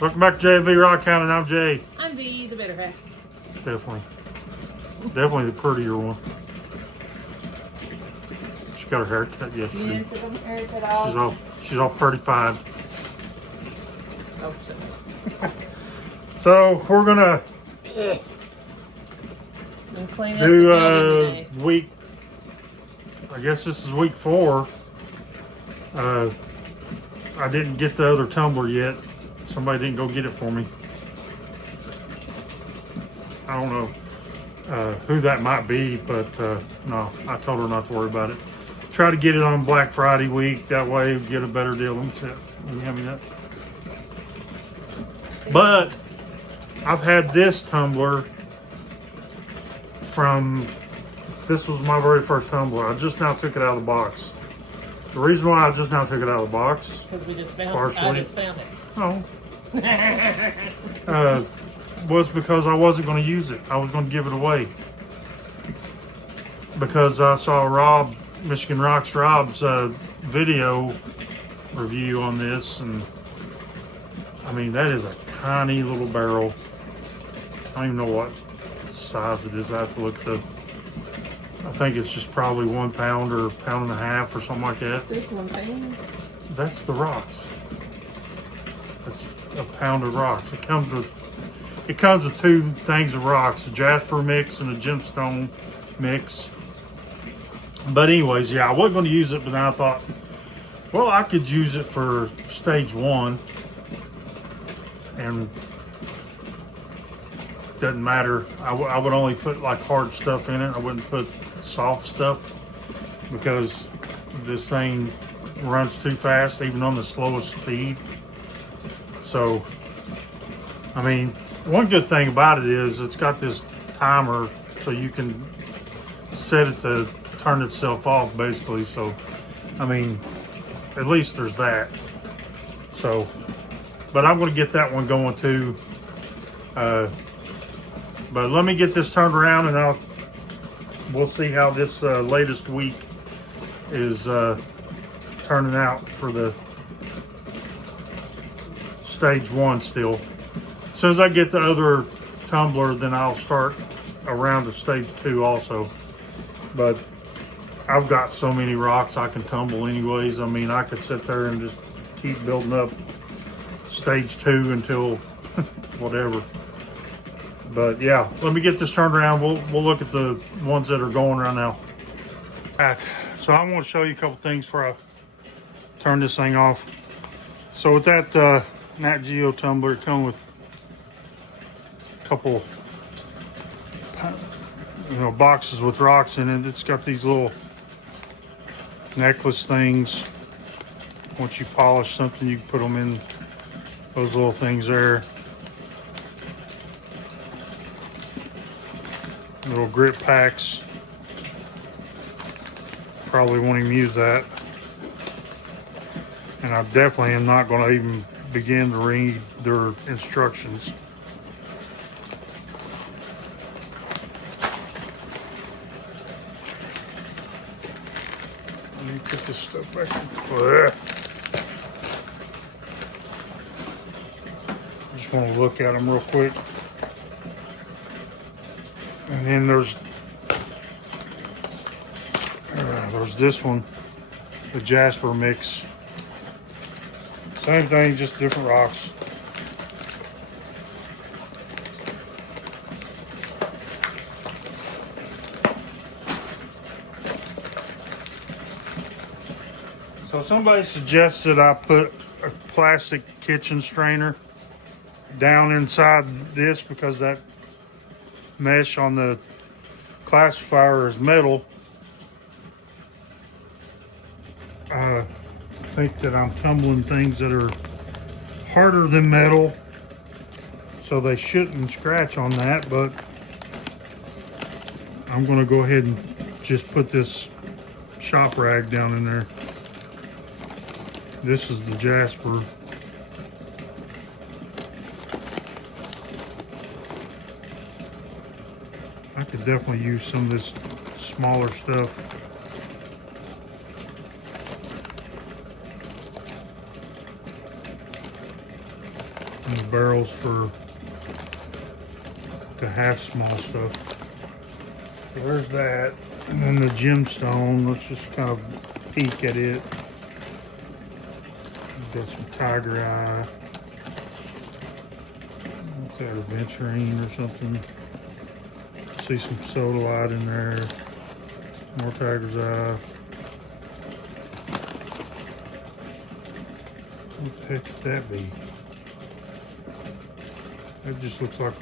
Welcome back to JV Rock County. I'm Jay. I'm V, the better half. Definitely the prettier one. She got her hair cut yesterday. She's all prettified. Oh shit. So we're gonna do week. I guess this is week 4. I didn't get the other tumbler yet. Somebody didn't go get it for me. I don't know who that might be, but no, I told her not to worry about it. Try to get it on Black Friday week. That way, we get a better deal. Let me see it. Will you hand me that? But I've had this tumbler from. This was my very first tumbler. I just now took it out of the box. The reason why I just now took it out of the box, because we just found partially, it. I just found it. No. Was because I wasn't going to use it. I was going to give it away. Because I saw Michigan Rocks Rob's video review on this, and I mean, that is a tiny little barrel. I don't even know what size it is. I have to look at I think it's just probably 1 pound or 1.5 pounds or something like that. Is this 1 pound? That's the rocks. That's a pound of rocks. It comes with 2 things of rocks, a jasper mix and a gemstone mix. But anyways, yeah, I wasn't going to use it, but then I thought, well, I could use it for stage 1. And doesn't matter. I would only put like hard stuff in it. I wouldn't put soft stuff because this thing runs too fast, even on the slowest speed. So, I mean, one good thing about it is it's got this timer so you can set it to turn itself off basically. So, I mean, at least there's that. So, but I'm going to get that one going too. But let me get this turned around and we'll see how this latest week is turning out for the stage 1 still. As soon as I get the other tumbler, then I'll start around to stage 2 also. But I've got so many rocks I can tumble anyways. I mean, I could sit there and just keep building up stage 2 until whatever. But yeah, let me get this turned around. We'll look at the ones that are going right now. All right, so I want to show you a couple things before I turn this thing off. So with that Nat Geo tumbler, it comes with a couple boxes with rocks in it. It's got these little necklace things. Once you polish something, you can put them in those little things there. Little grip packs. Probably won't even use that. And I definitely am not going to even begin to read their instructions. Let me put this stuff back in. Just want to look at them real quick. And then there's this one, the jasper mix. Same thing, just different rocks. So somebody suggested I put a plastic kitchen strainer down inside this because that mesh on the classifier is metal. I think that I'm tumbling things that are harder than metal, so they shouldn't scratch on that, but I'm going to go ahead and just put this shop rag down in there. This is the jasper. I could definitely use some of this smaller stuff. barrels for the half small stuff. So there's that. And then the gemstone, let's just kind of peek at it. Got some tiger eye. What's that, aventurine or something? See some soda light in there. More tiger's eye. What the heck could that be? That just looks like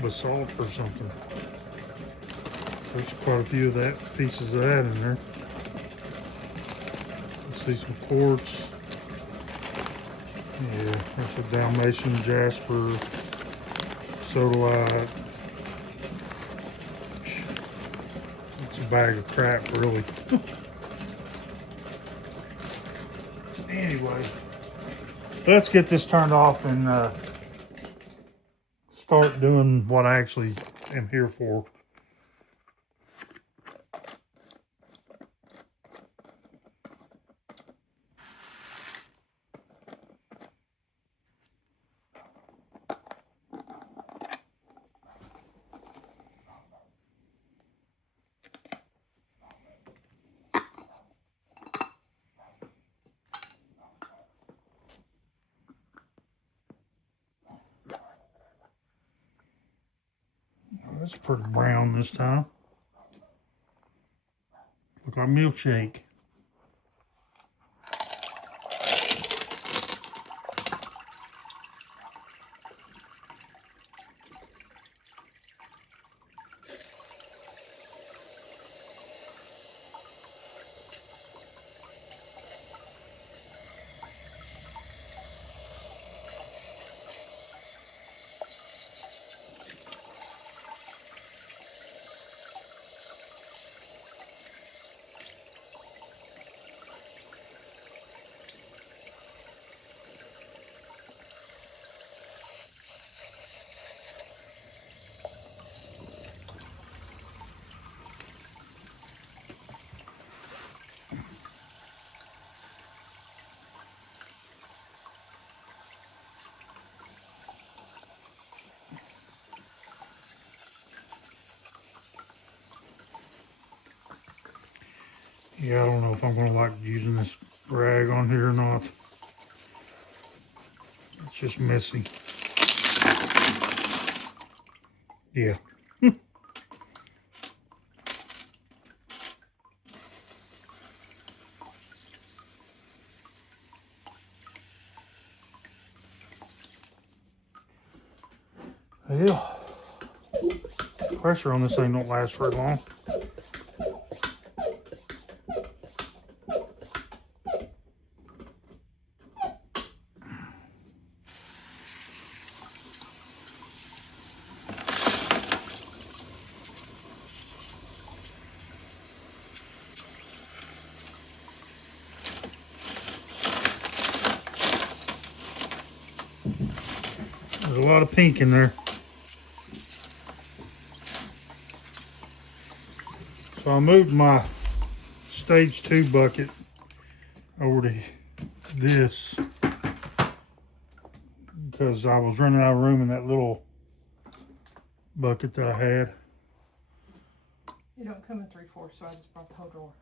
basalt or something. There's quite a few of that, pieces of that in there. See some quartz. Yeah, that's a Dalmatian jasper, sodalite. It's a bag of crap, really. Anyway, let's get this turned off and start doing what I actually am here for. That's pretty brown this time. Look like milkshake. Yeah, I don't know if I'm going to like using this rag on here or not. It's just messy. Yeah. Well, pressure on this thing don't last very long. There's a lot of pink in there. So I moved my stage 2 bucket over to this because I was running out of room in that little bucket that I had. You don't come in 3/4, so I just brought the whole drawer.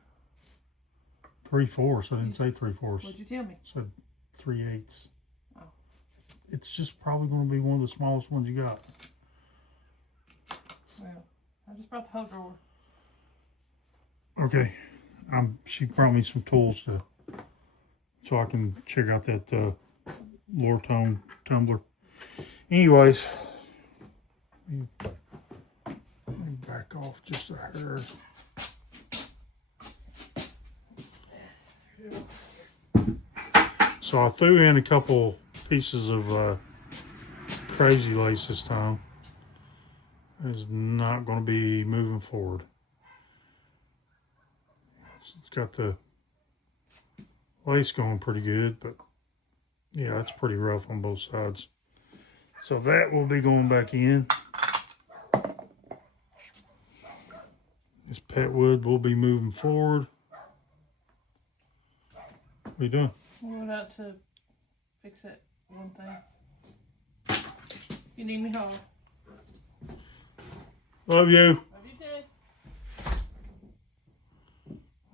3/4. I didn't say 3/4. What'd you tell me? I said 3/8. Oh. It's just probably going to be one of the smallest ones you got. Well, I just brought the whole drawer. Okay. She brought me some tools so I can check out that Lortone tumbler. Anyways, let me back off just a hair. So I threw in a couple pieces of crazy lace this time. It's not going to be moving forward. It's got the lace going pretty good, but yeah, it's pretty rough on both sides. So that will be going back in. This pet wood will be moving forward. What are you doing? We went out to fix that one thing. You need me home. Love you. Love you too.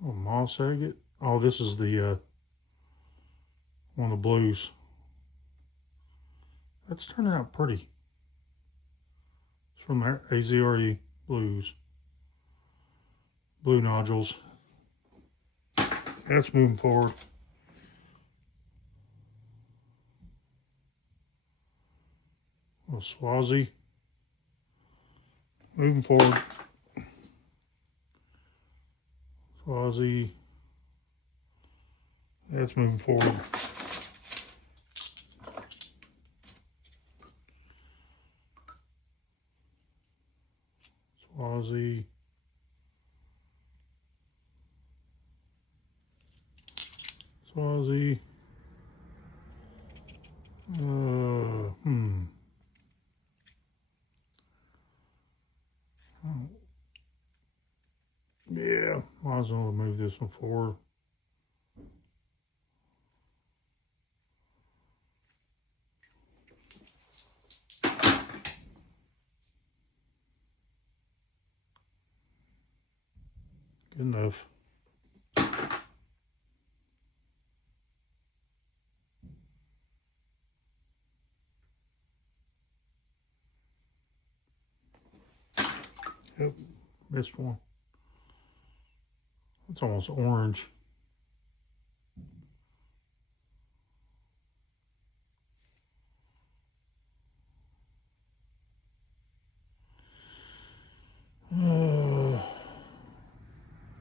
Oh, moss agate. Oh, this is the one of the blues. That's turning out pretty. It's from AZRE Blues. Blue nodules. That's moving forward. Oh, Swazi. Moving forward. Swazi. That's moving forward. Swazi. Swazi. Oh. Yeah, might as well move this one forward. Good enough. Yep, missed one. It's almost orange.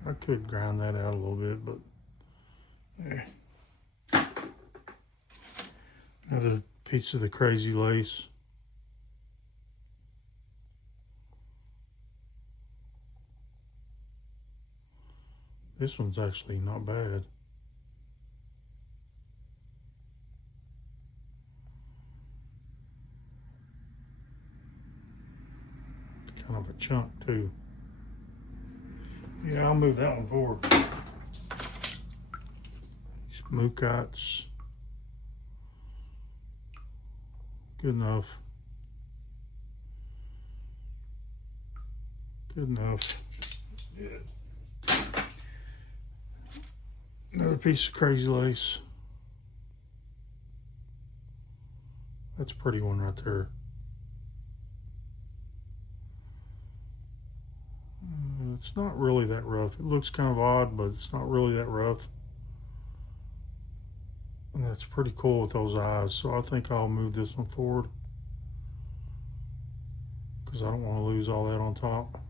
I could grind that out a little bit, but yeah. Another piece of the crazy lace. This one's actually not bad. It's kind of a chunk too. Yeah, I'll move that one forward. Mookots. Good enough. Good enough. Yeah. Another piece of crazy lace. That's a pretty one right there. It's not really that rough. It looks kind of odd, but it's not really that rough. And that's pretty cool with those eyes. So I think I'll move this one forward because I don't want to lose all that on top.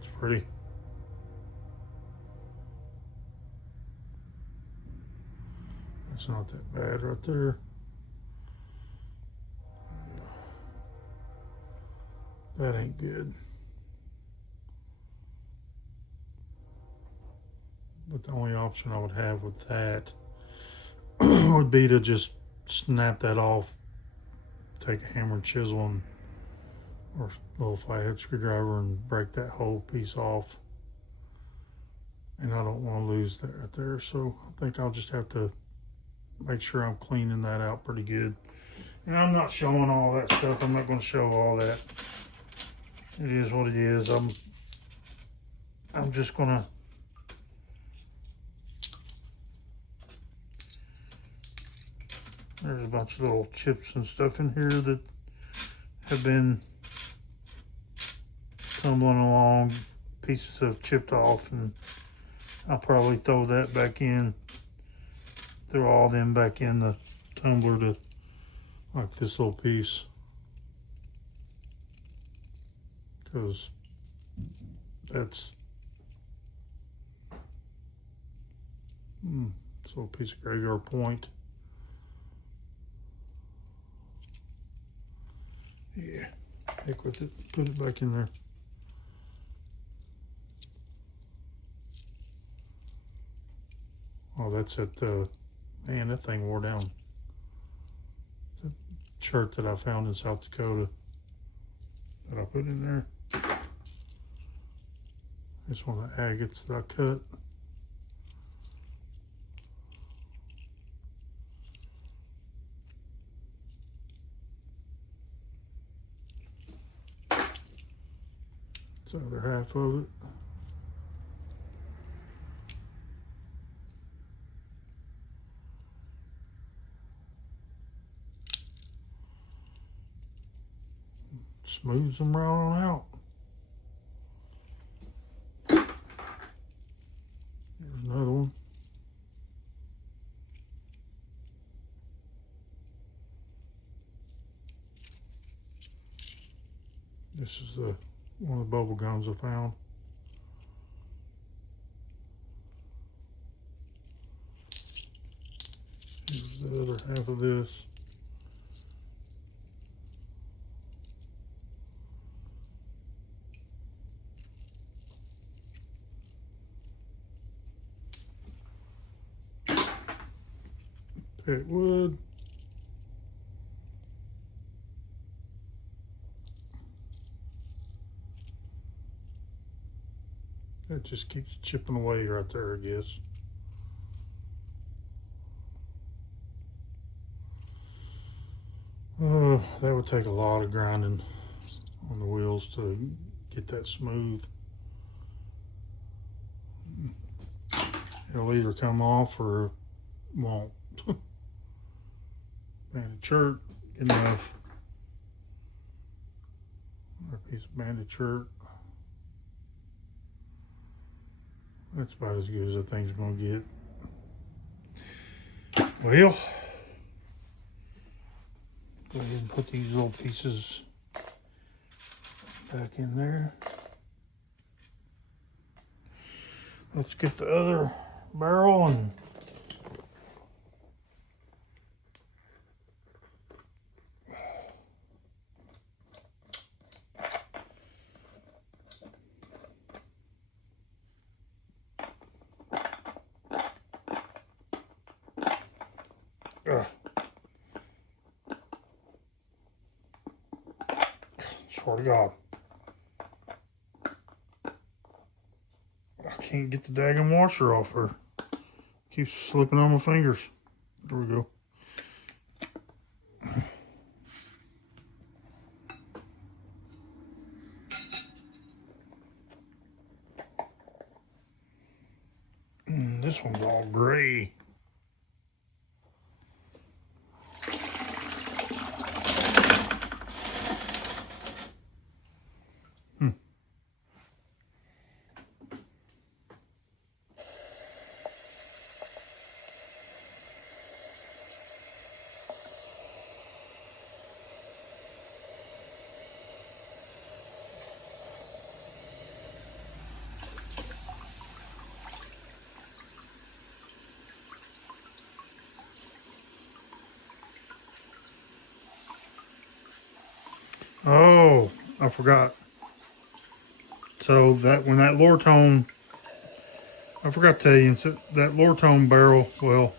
It's pretty. That's not that bad right there. That ain't good. But the only option I would have with that would be to just snap that off, take a hammer and chisel and, or a little flathead screwdriver and break that whole piece off. And I don't want to lose that right there. So I think I'll just have to make sure I'm cleaning that out pretty good. And I'm not showing all that stuff. I'm not going to show all that. It is what it is. I'm just going to there's a bunch of little chips and stuff in here that have been tumbling along. Pieces have chipped off, and I'll probably throw that back in. Throw all them back in the tumbler to like this little piece. Because that's it's a little piece of graveyard point. Yeah, heck with it. Put it back in there. Oh, that's it. Man, that thing wore down. It's a shirt that I found in South Dakota that I put in there. It's one of the agates that I cut. the other half of it. Smooths them right on out. Here's another one. This is one of the bubble gums I found. Here's the other half of this. Pet wood. That just keeps chipping away right there, I guess. That would take a lot of grinding on the wheels to get that smooth. It'll either come off or won't. Banded shirt, good enough. Another piece of banded shirt. That's about as good as that thing's gonna get. Well, go ahead and put these little pieces back in there. Let's get the other barrel and swear to God, I can't get the daggone washer off her. Keeps slipping on my fingers. There we go. This one's all gray. Oh, I forgot. So that when that Lortone, I forgot to tell you, that Lortone barrel, well,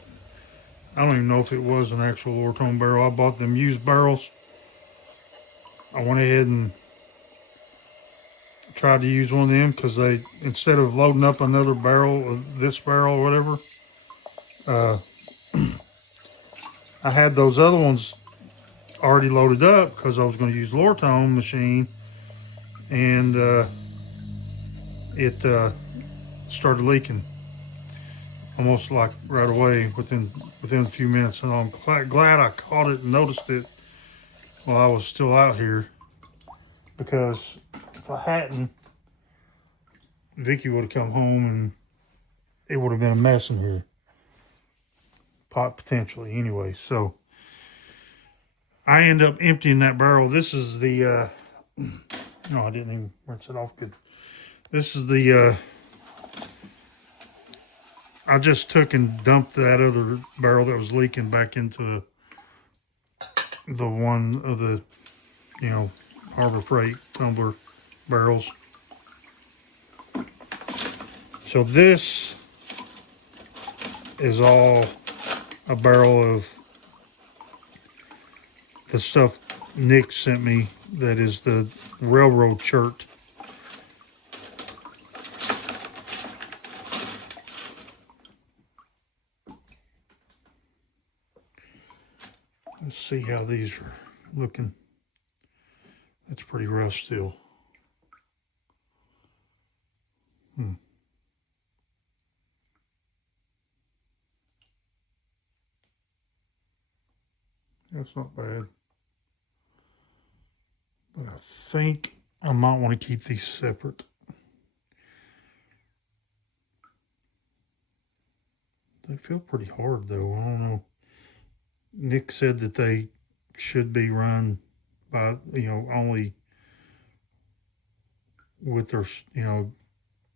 I don't even know if it was an actual Lortone barrel. I bought them used barrels. I went ahead and tried to use one of them because they, instead of loading up another barrel, this barrel or whatever, I had those other ones already loaded up because I was going to use Lortone machine, and it started leaking almost like right away within a few minutes. And I'm glad I caught it and noticed it while I was still out here, because if I hadn't, Vicky would have come home and it would have been a mess in here, potentially anyway. So I end up emptying that barrel. This is the no, I didn't even rinse it off good. This is the I just took and dumped that other barrel that was leaking back into the one of the, you know, Harbor Freight tumbler barrels. So this is all a barrel of the stuff Nick sent me that is the railroad chert. Let's see how these are looking. That's pretty rough still. That's not bad. But I think I might want to keep these separate. They feel pretty hard though. I don't know. Nick said that they should be run by, only with their,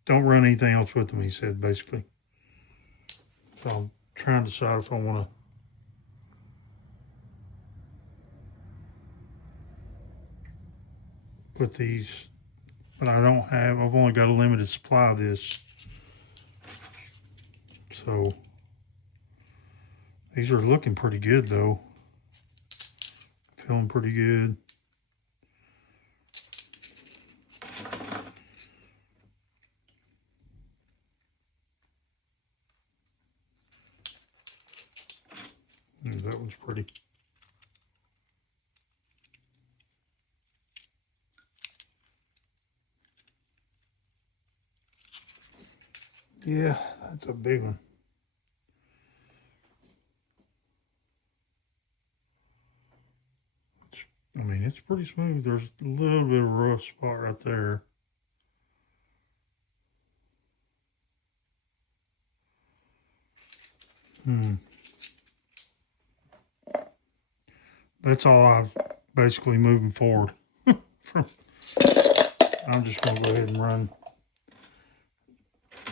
don't run anything else with them, he said, basically. So I'm trying to decide if I want to put these, but I've only got a limited supply of this. So these are looking pretty good though. Feeling pretty good. That one's pretty. Yeah, that's a big one. It's pretty smooth. There's a little bit of a rough spot right there. That's all I'm basically moving forward from. I'm just going to go ahead and run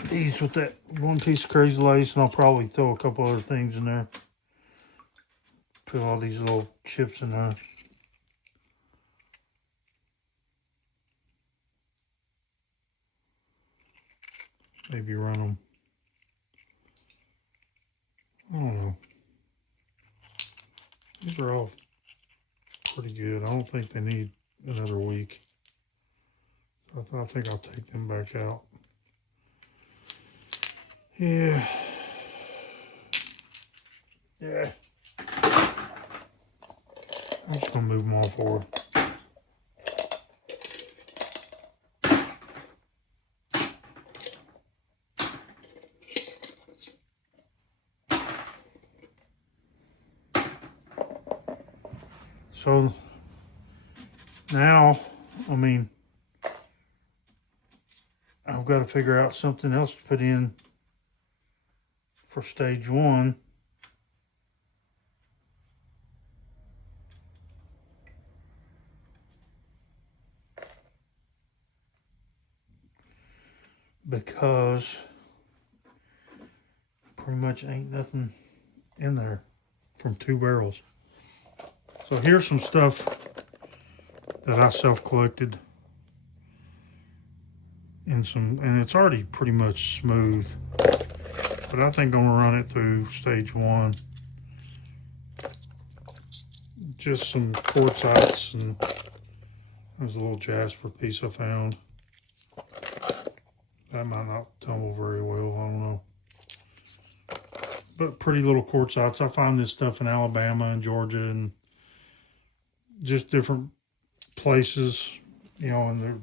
these with that one piece of crazy lace, and I'll probably throw a couple other things in there. Put all these little chips in there. Maybe run them. I don't know. These are all pretty good. I don't think they need another week. I think I'll take them back out. Yeah. I'm just going to move them all forward. So now, I've got to figure out something else to put in for stage 1. Because pretty much ain't nothing in there from 2 barrels. So here's some stuff that I self-collected and it's already pretty much smooth. But I think I'm gonna run it through stage 1. Just some quartzites, and there's a little jasper piece I found. That might not tumble very well, I don't know. But pretty little quartzites. I find this stuff in Alabama and Georgia and just different places, and they're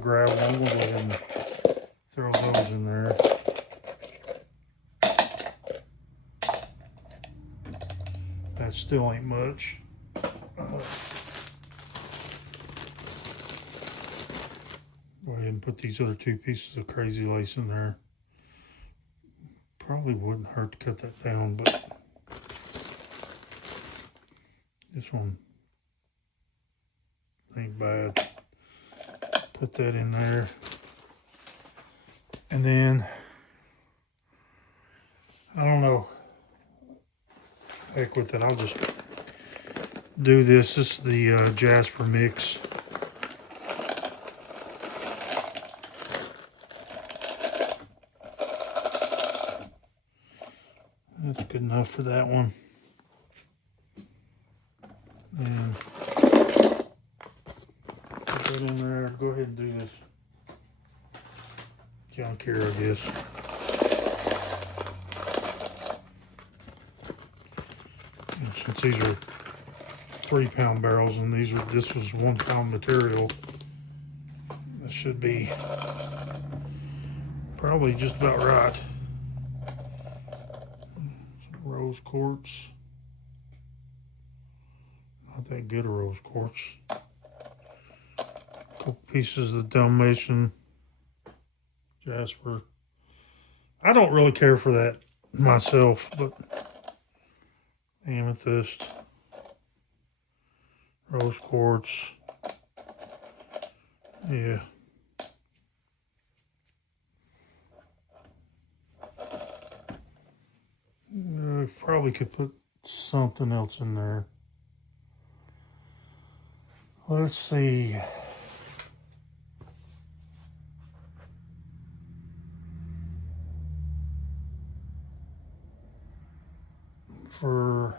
gravel. I'm gonna go ahead and throw those in there. That still ain't much. Go ahead and put these other 2 pieces of crazy lace in there. Probably wouldn't hurt to cut that down, but this one ain't bad. Put that in there. And then, I don't know. Heck with it, I'll just do this. This is the Jasper mix. That's good enough for that one. And put that in there. Go ahead and do this junk here, I guess. And since these are 3-pound barrels and this was 1-pound material, this should be probably just about right. Some rose quartz. Not that good of rose quartz. Couple pieces of Dalmatian jasper. I don't really care for that myself, but amethyst, rose quartz, yeah. Probably could put something else in there. Let's see. For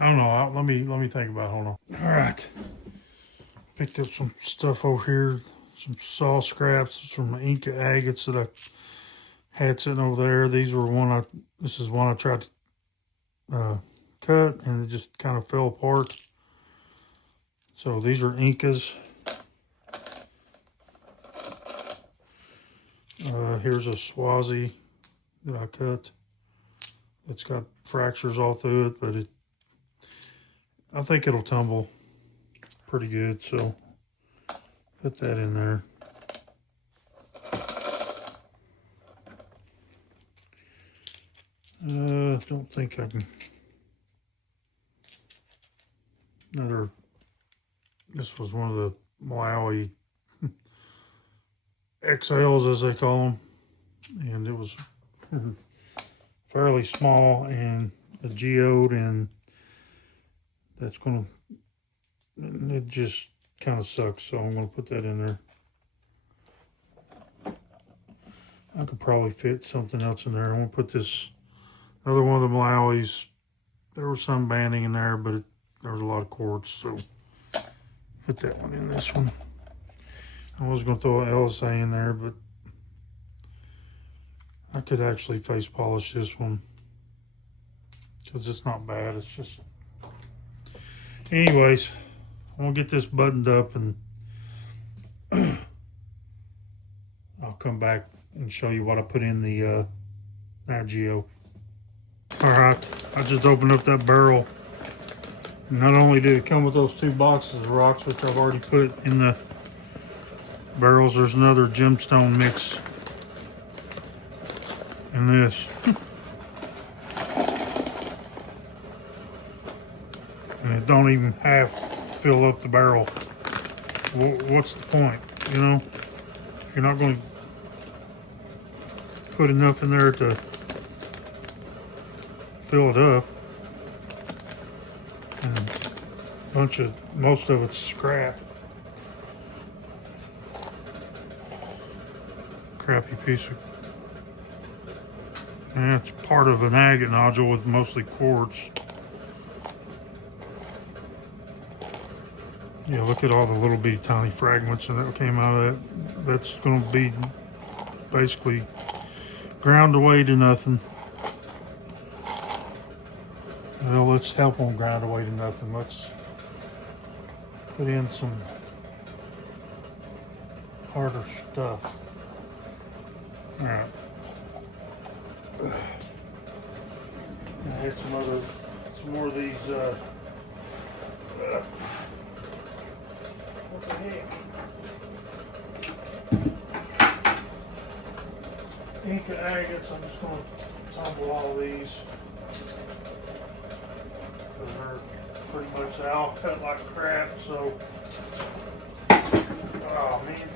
I don't know. Let me think about it. Hold on. All right. Picked up some stuff over here. Some saw scraps from Inca agates that I had sitting over there. These were this is one I tried to cut, and it just kind of fell apart. So these are Incas. Here's a Swazi that I cut. It's got fractures all through it, but I think it'll tumble pretty good. So put that in there. Don't think I can. This was one of the Malawi XLs, as they call them, and it was fairly small and a geode, and it just kind of sucks. So I'm going to put that in there. I could probably fit something else in there. I'm going to put this another one of the Malawis. There was some banding in there, but there was a lot of quartz, so put that one in this one. I was going to throw an LSA in there, but I could actually face polish this one because it's not bad. It's just, anyways, I'm going to get this buttoned up, and I'll come back and show you what I put in the Nat Geo. All right, I just opened up that barrel. Not only did it come with those 2 boxes of rocks, which I've already put in the barrels, there's another gemstone mix in this. And it don't even half fill up the barrel. What's the point, you know? You're not going to put enough in there to fill it up. And most of it's scrap. Crappy piece of, and it's part of an agate nodule with mostly quartz. Yeah, look at all the little bitty tiny fragments that came out of that. That's going to be basically ground away to nothing. Well, let's help them ground away to nothing. Let's put in some harder stuff. All right. I had some more of these. What the heck? Inca agates. I'm just going to tumble all these. They're pretty much, they all cut like crap, so. Oh man.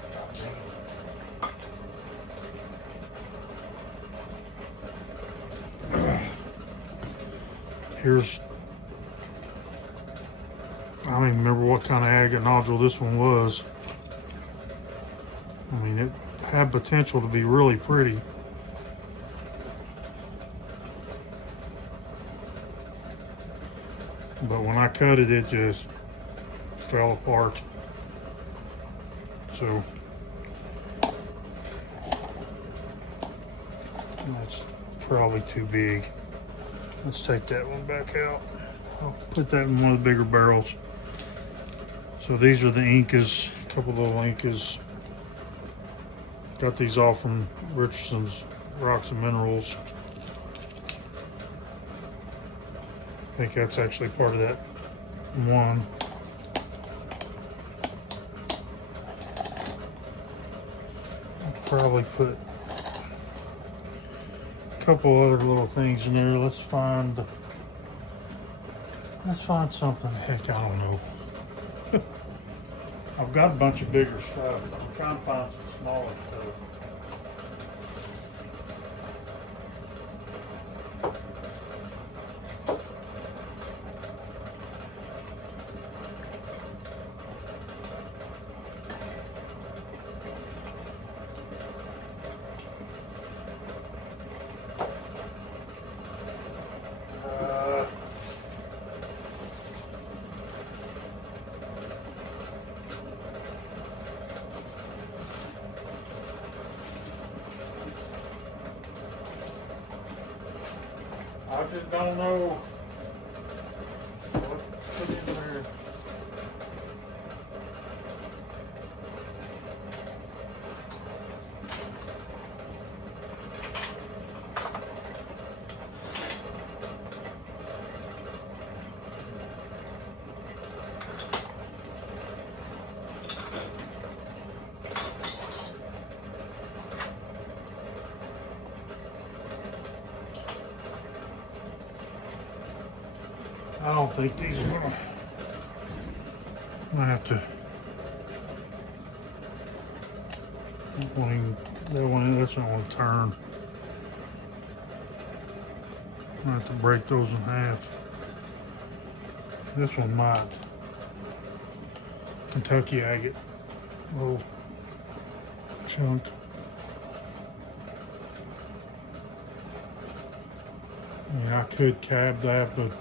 Here's, I don't even remember what kind of agate nodule this one was. I mean, it had potential to be really pretty. But when I cut it, it just fell apart. So that's probably too big. Let's take that one back out. I'll put that in one of the bigger barrels. So these are the Incas, a couple little Incas. Got these all from Richardson's Rocks and Minerals. I think that's actually part of that one. I'll probably put a couple other little things in there. Let's find something. Heck, I don't know. I've got a bunch of bigger stuff. I'm trying to find some smaller stuff. I just don't know what to put in there. I don't think these are gonna. I have to. That one, that's not gonna turn. I have to break those in half. This one might. Kentucky agate. Little chunk. Yeah, I could cab that, but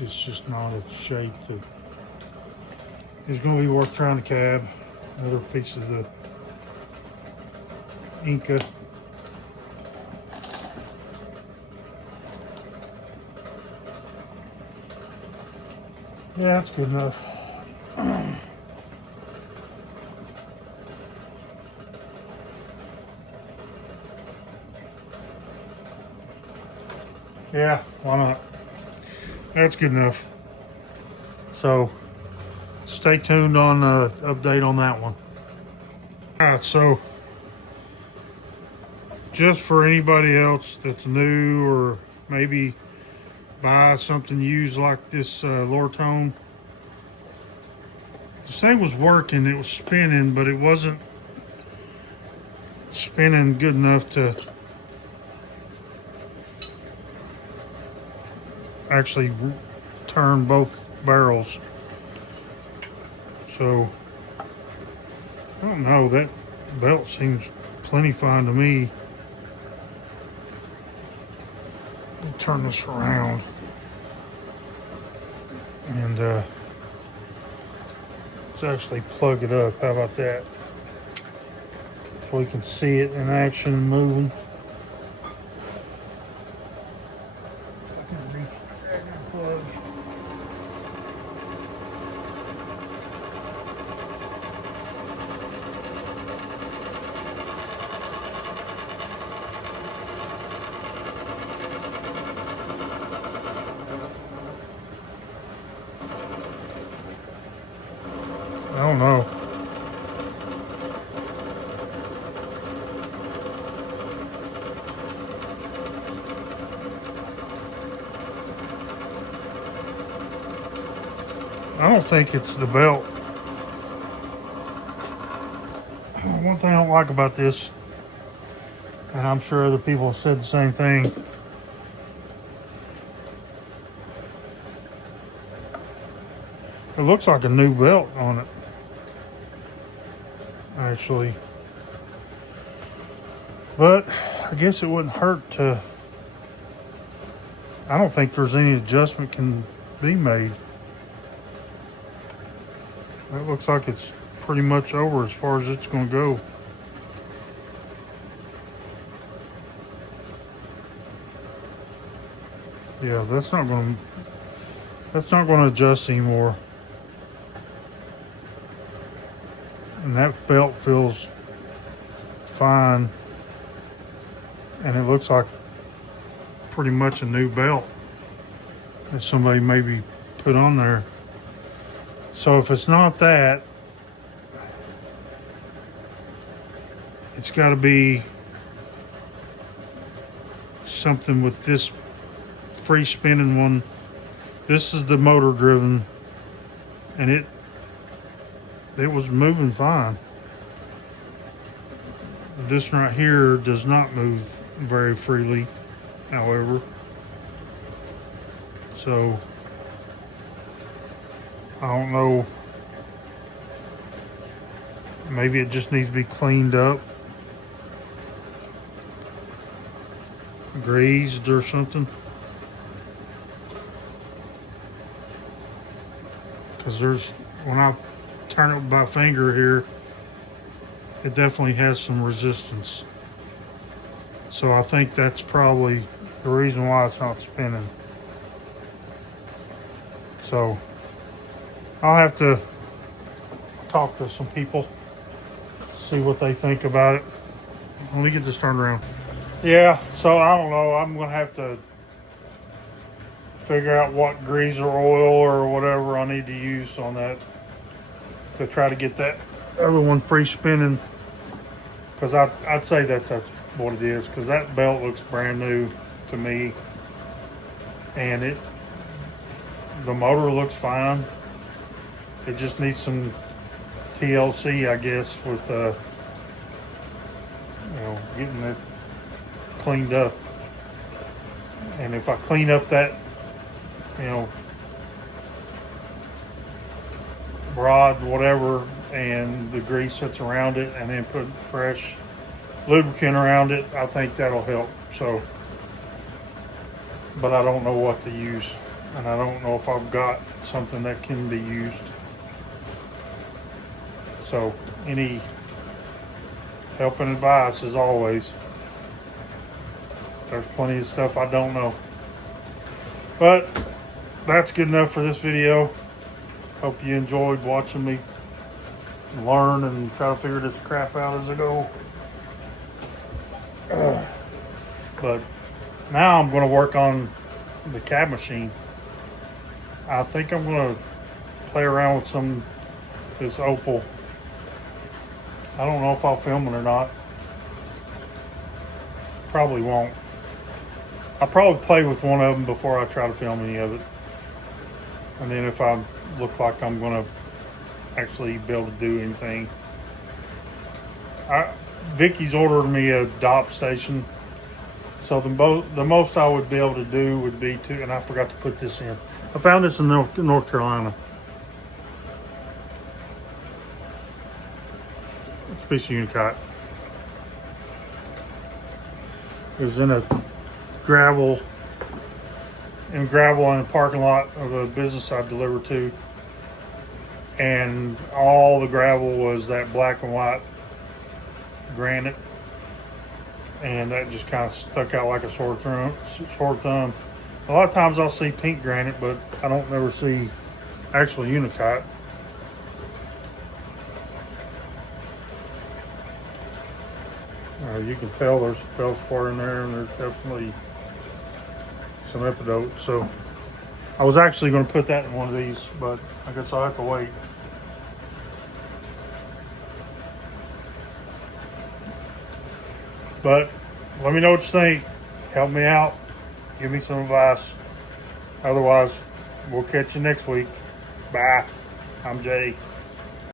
it's just not a shape that is going to be worth trying to cab. Another piece of the Inca. Yeah, that's good enough. Yeah, why not? That's good enough. So stay tuned on update on that one. All right, so just for anybody else that's new or maybe buy something used like this Lortone, this thing was working, it was spinning, but it wasn't spinning good enough to actually turn both barrels. So I don't know, that belt seems plenty fine to me. I'll turn this around and let's actually plug it up. How about that? So we can see it in action and moving. I can reach back and plug. I don't know. I don't think it's the belt. One thing I don't like about this, and I'm sure other people have said the same thing, it looks like a new belt on it, actually. But I guess it wouldn't hurt to, I don't think there's any adjustment can be made. That looks like it's pretty much over as far as it's going to go. Yeah, that's not going to adjust anymore. And that belt feels fine. And it looks like pretty much a new belt that somebody maybe put on there. So if it's not that, it's got to be something with this free spinning one. This is the motor driven, and it was moving fine. This right here does not move very freely, however. So I don't know. Maybe it just needs to be cleaned up, greased or something. Because when I turn it with my finger here, it definitely has some resistance. So I think that's probably the reason why it's not spinning. So I'll have to talk to some people, see what they think about it. Let me get this turned around. Yeah, so I don't know. I'm going to have to figure out what grease or oil or whatever I need to use on that to try to get that other one free spinning. Because I'd say that's what it is. Because that belt looks brand new to me. And the motor looks fine. It just needs some TLC, I guess, with getting it cleaned up. And if I clean up that, rod, whatever, and the grease that's around it, and then put fresh lubricant around it, I think that'll help. So, but I don't know what to use, and I don't know if I've got something that can be used. So, any help and advice as always. There's plenty of stuff I don't know. But that's good enough for this video. Hope you enjoyed watching me learn and try to figure this crap out as I go. But now I'm going to work on the cab machine. I think I'm going to play around with this Opal. I don't know if I'll film it or not. Probably won't. I'll probably play with one of them before I try to film any of it. And then if I look like I'm going to actually be able to do anything. Vicky's ordered me a DOP station. So the most I would be able to do would be and I forgot to put this in. I found this in North Carolina. It's a piece of Unicot. It was in gravel in a parking lot of a business I delivered to. And all the gravel was that black and white granite. And that just kind of stuck out like a sore thumb. A lot of times I'll see pink granite, but I don't never see actual Unicot. You can tell there's feldspar in there, and there's definitely some epidote. So I was actually going to put that in one of these, but I guess I'll have to wait. But let me know what you think. Help me out. Give me some advice. Otherwise, we'll catch you next week. Bye. I'm Jay.